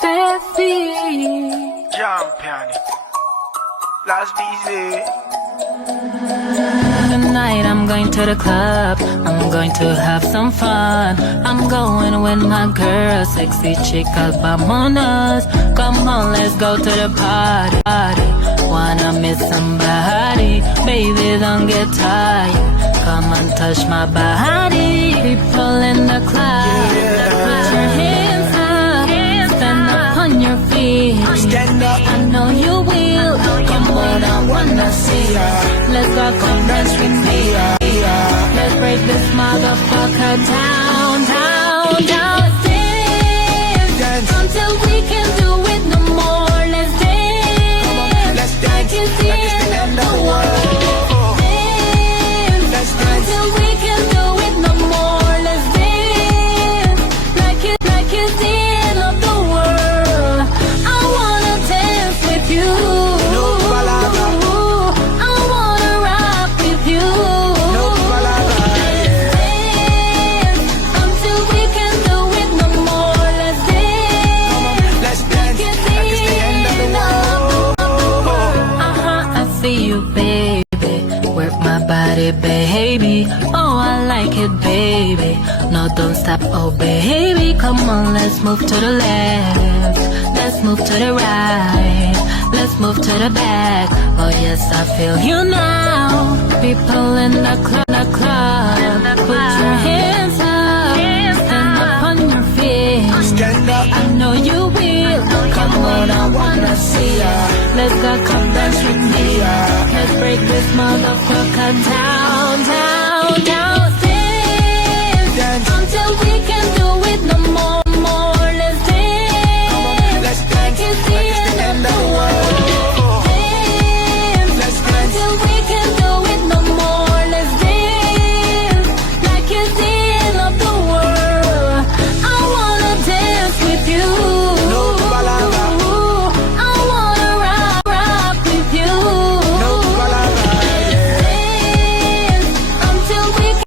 set free. Jump on it. Last busy. Tonight I'm going to the club, I'm going to have some fun. I'm going with my girl, sexy chicas, vamonos. Come on, let's go to the party. Wanna meet somebody, baby, don't get tired. Come and touch my body. People in the club, put your hands up, stand up on your feet. Stand up. I know you will. Come on, I wanna see ya. Let's go, come dance with me. Let's break this motherfucker down, down, down. Dance until we can do it no more. Let's dance, Let's dance. like it's the end of the world. Dance until we can do it no more. Let's dance, like it's the end of the world. I wanna dance with you. No palabra. I wanna rock with you. No palabra. Dance until we can do it no more. Let's dance. Let's dance. Like it's Like it's the end of the world. I see you, baby. Work my body, baby. Oh, I like it, baby. No, don't stop, oh, baby. Come on, let's move to the left. Let's move to the right. Let's move to the back. Oh, yes, I feel you now. People in the club, put your hands up. Stand up on your feet. Stand up. I know you will. Come on, I wanna see ya. Let's go, come dance with me. Let's break this motherfucker down, down.